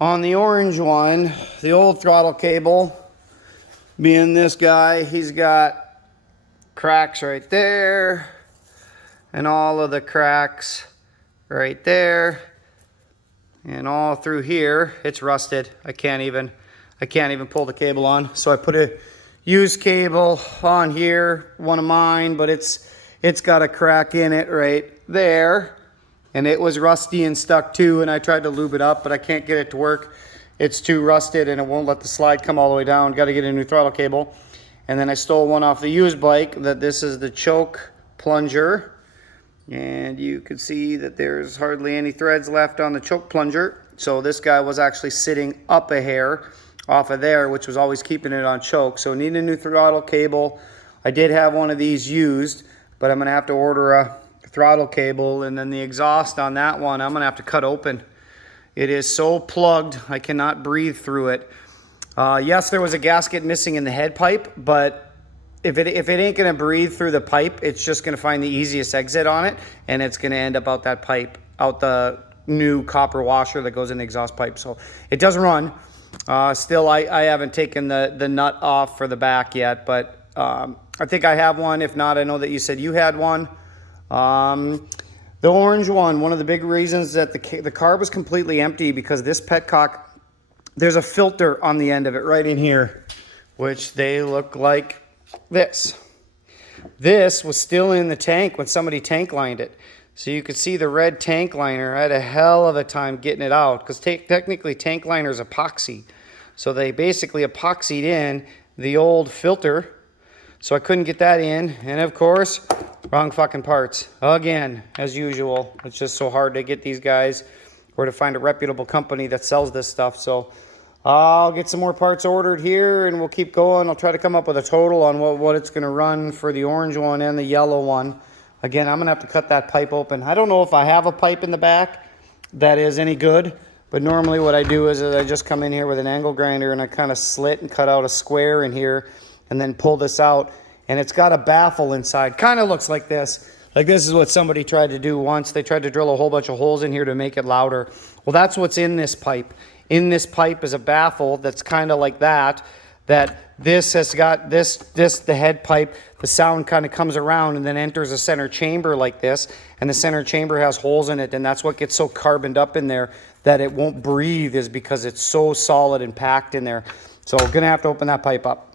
On the orange one, the old throttle cable, being this guy, he's got cracks right there, and all of the cracks right there, and all through here. It's rusted. I can't even pull the cable on. So I put a used cable on here, one of mine, but it's got a crack in it right there. And it was rusty and stuck too, and I tried to lube it up, but I can't get it to work. It's too rusted and it won't let the slide come all the way down. Got to get a new throttle cable. And then I stole one off the used bike. This is the choke plunger. And you can see that there's hardly any threads left on the choke plunger. So this guy was actually sitting up a hair off of there, which was always keeping it on choke. So need a new throttle cable. I did have one of these used, but I'm gonna have to order a throttle cable. And then the exhaust on that one, I'm gonna have to cut open. It is so plugged, I cannot breathe through it. Yes, there was a gasket missing in the head pipe, but if it ain't gonna breathe through the pipe, it's just gonna find the easiest exit on it, and it's gonna end up out that pipe, out the new copper washer that goes in the exhaust pipe. So it does run. Still, I haven't taken the nut off for the back yet, but I think I have one. If not, I know that you said you had one. The orange one of the big reasons that the carb was completely empty, because this petcock, there's a filter on the end of it right in here, which they look like this. This was still in the tank when somebody tank lined it. So you could see the red tank liner. I had a hell of a time getting it out, because technically tank liner is epoxy. So they basically epoxied in the old filter. So I couldn't get that in. And of course, wrong fucking parts. Again, as usual. It's just so hard to get these guys, or to find a reputable company that sells this stuff. So I'll get some more parts ordered here, and we'll keep going. I'll try to come up with a total on what it's going to run for the orange one and the yellow one. Again, I'm going to have to cut that pipe open. I don't know if I have a pipe in the back that is any good, but normally what I do is I just come in here with an angle grinder and I kind of slit and cut out a square in here and then pull this out. And it's got a baffle inside. Kind of looks like this. Like this is what somebody tried to do once. They tried to drill a whole bunch of holes in here to make it louder. Well, that's what's in this pipe. In this pipe is a baffle that's kind of like that this has got the head pipe, the sound kind of comes around and then enters a center chamber like this, and the center chamber has holes in it, and that's what gets so carboned up in there that it won't breathe, is because it's so solid and packed in there. So we're gonna have to open that pipe up.